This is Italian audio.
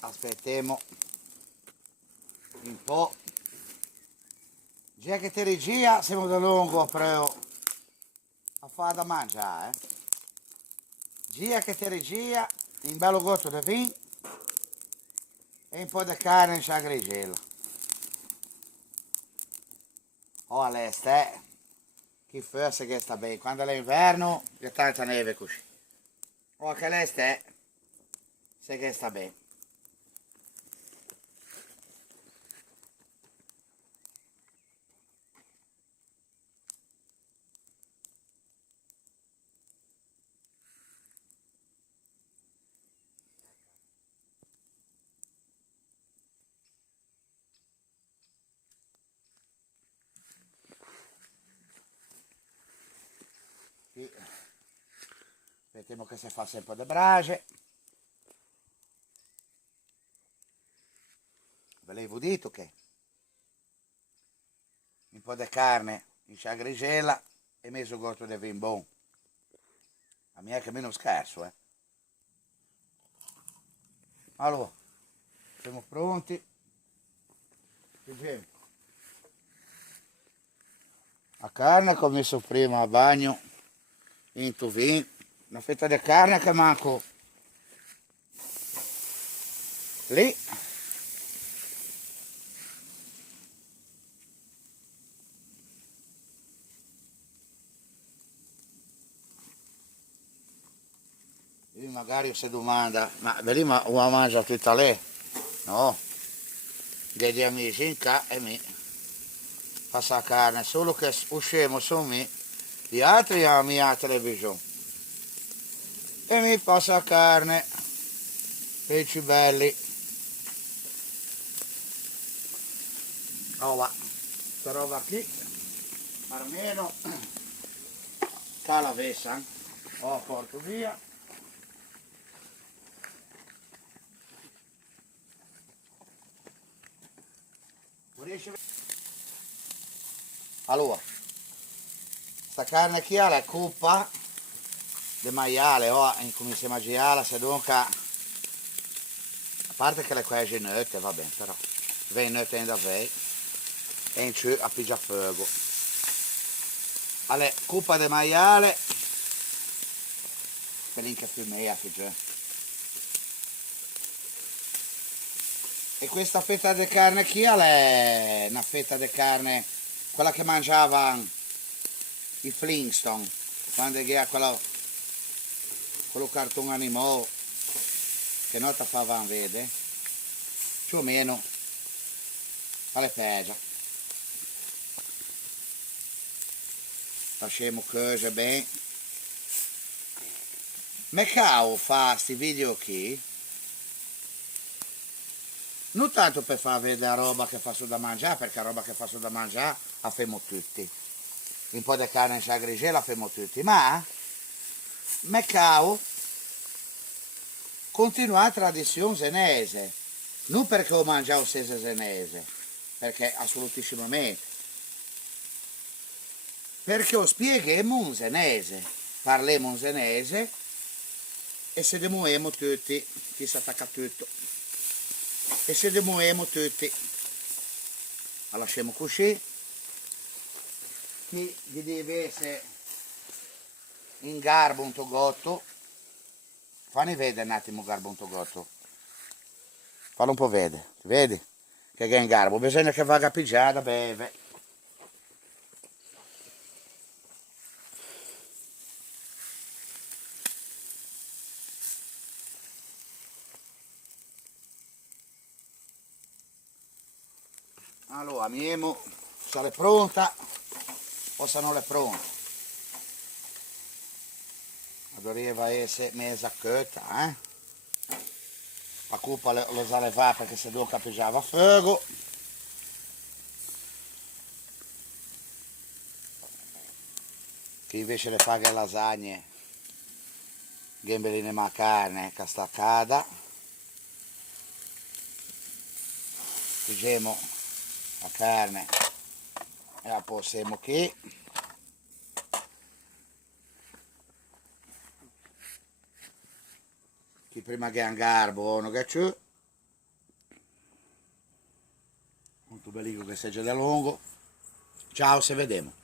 aspettiamo un po'. Già che te regia siamo da lungo però a fare da mangiare, Gia che te regia, un bello gotto di vino e un po' di carne in sagrigella. Oh all'est, chi fosse che sta bene, quando è inverno c'è tanta neve così. Oh che l'est se che sta bene. Sì. Aspettiamo che si faccia un po' di brace. Ve l'avevo detto che un po' di carne in sagrigella e mezzo gotto di vin buon. A me è che meno scherzo, Allora, siamo pronti. La carne che ho messo prima a bagno in vino, una fetta di carne che manco lì. E magari si domanda, ma lì ma una mangia tutta lei? No, degli amici in casa e mi passa la carne, solo che usciamo su me, gli altri hanno la mia televisione e mi passa la carne per i cibelli. Oh va, questa roba qui, almeno cala vessa, porto via. Allora, sta carne qui è la coppa di maiale, come si mangia, se dunque, a parte che le quasi nette, va bene, però, venite in da vei, e in giù a pigia fuoco. Allora, coppa di maiale, per l'inca più mea, e questa fetta di carne qui è una fetta di carne, quella che mangiavano i Flintstone, quando era quello cartone animale che noi ti facevamo vedere, più o meno alle peggio. Facciamo cose bene. Me cavo fa questi video qui non tanto per far vedere la roba che faccio da mangiare, perché la roba che faccio da mangiare la facciamo tutti, un po' di carne in sagrigella la facciamo tutti, ma me cavo continuare la tradizione senese, non perché ho mangiato sese senese, perché assolutissimamente, perché ho spieghiamo un senese, parliamo un senese e se demuemo tutti, chi si attacca a tutto, e se demuemo tutti, la lasciamo così, che gli deve essere in garbo un togotto, fammi vedere un attimo garbo un togotto, fallo un po' vedere, ti vedi? Che è in garbo, bisogna che vada a pigiare da beve. Allora, amiamo, se è pronta o se non è pronta. Dovrebbe essere mezza cotta, La coppa lo sa levare perché se non capigiava a fuoco. Che invece le fa le lasagne, gamberi ma carne, castaccata. Pigiamo la carne e la possiamo qui. Che prima che è un garbo, non che c'è. Obbligo che seggia da lungo. Ciao, se vediamo.